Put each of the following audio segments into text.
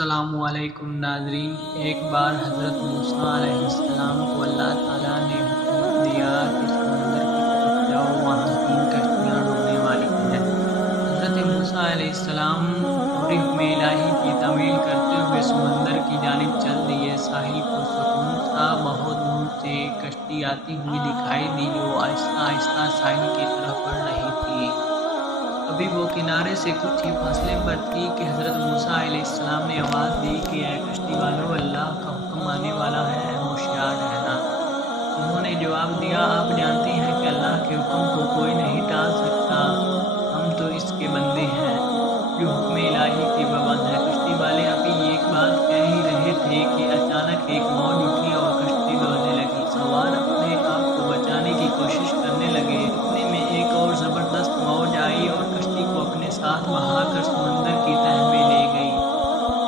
السلام علیکم ناظرین، ایک بار حضرت موسیٰ علیہ السلام کو اللہ تعالیٰ نے حکم دیا کہ سمندر کی طرف جاؤ، وہاں 3 کشتیاں ڈوبنے والی ہیں۔ حضرت موسیٰ علیہ السلام فوری حکم الہی کی تعمیل کرتے ہوئے سمندر کی جانب چل دیے۔ ساحل کو سکون تھا، بہت دور سے کشتی آتی ہوئی دکھائی دی جو آہستہ آہستہ ساحل کی طرف بڑھ رہی تھی۔ ابھی وہ کنارے سے کچھ ہی فاصلے پر تھی کہ حضرت موسیٰ علیہ السلام نے آواز دی کہ اے کشتی والو، اللہ کا حکم آنے والا ہے، ہوشیار رہنا۔ انہوں نے جواب دیا، آپ جانتے ہیں کہ اللہ کے حکم کو کوئی نہیں ٹال سکتا، ہم تو اس کے بندے ہیں جو حکم الہی کی پابند ہے۔ کشتی والے ابھی ایک بات کہہ ہی رہے تھے کہ اچانک ایک موج اٹھی اور کشتی ڈوبنے لگی۔ سوار اپنے آپ کو بچانے کی کوشش کرنے لگے، اتنے میں ایک اور زبردست موج آئی اور کشتی کو اپنے ساتھ بہا کر سمندر کی تہہ میں لے گئی۔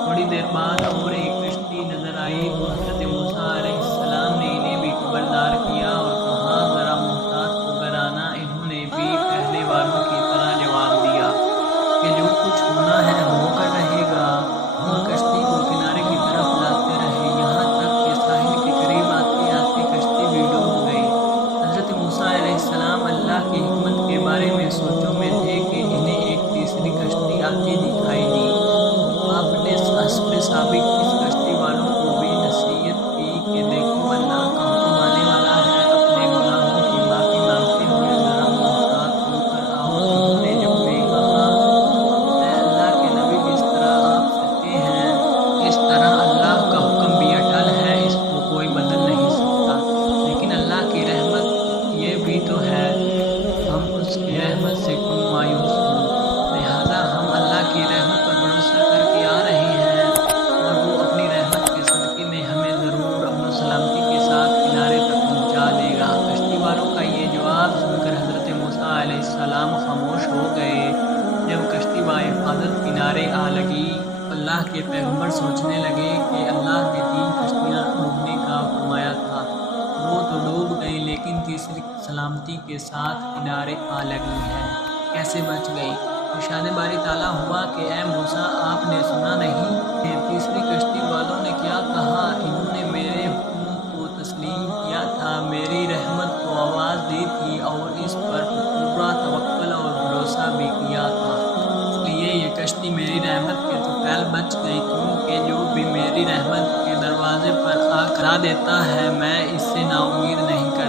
تھوڑی دیر بعد اور ایک کشتی نظر آئی تو حضرت موسیٰ علیہ السلام نے انہیں بھی خبردار کیا اور کہا، ذرا محتاط ہو کر آنا۔ انہوں نے بھی پہلے والوں کی طرح جواب دیا کہ جو کچھ ہونا ہے ہو کر رہے گا۔ ہم کشتی کو کنارے کی طرف لاتے رہے، یہاں تک کہ ساحل کے قریب آتے آتے کشتی بھی ڈوب گئی۔ حضرت موسیٰ علیہ السلام اللہ کی حکمت کے بارے میں سوچوں میں تھے کہ انہیں ایک تیسری کشتی آتی دکھائی دی۔ آپ نے حسب سابق اس کشتی والوں کو بھی نصیحت کی کہ دیکھو، اللہ کا حکم آنے والا ہے، اپنے گناہوں کی معافی مانگتے ہوئے ذرا محتاط ہو کر آؤ۔ انہوں نے جب میں کہا، اے اللہ کے نبی، جس طرح آپ سچے ہیں اس طرح اللہ کا حکم بھی اٹل ہے، اس کو کوئی بدل نہیں سکتا۔ لیکن اللہ کی رحمت یہ بھی تو ہے، ہم اس کی رحمت سے کیوں مایوس ہوں؟ لہٰذا ہم اللہ کی رحمت پر بھروسہ کر کے آ رہے ہیں اور وہ اپنی رحمت کے صدقے میں ہمیں ضرور امن و سلامتی کے ساتھ کنارے تک پہنچا دے گا۔ کشتی والوں کا یہ جواب سن کر حضرت موسیٰ علیہ السلام خاموش ہو گئے۔ جب کشتی بحفاظت کنارے آ لگی، اللہ کے پیغمبر سوچنے لگے کہ اللہ نے 3 کشتیاں ڈوبنے کا فرمایا تھا، وہ تو ڈوب گئی، لیکن تیسری سلامتی کے ساتھ کنارے آ لگی ہے، کیسے بچ گئی؟ ارشاد باری تعالیٰ ہوا کہ اے موسیٰ، آپ نے سنا نہیں کہ تیسری کشتی والوں نے کیا کہا؟ انہوں نے میرے حکم کو تسلیم کیا تھا، میری رحمت کو آواز دی تھی اور اس پر پورا توکل اور بھروسہ بھی کیا تھا، اس لیے یہ کشتی میری رحمت کے طفیل بچ گئی، کیونکہ جو بھی میری رحمت کے دروازے پر آ کرا دیتا ہے میں اس سے نا امید نہیں کرتا۔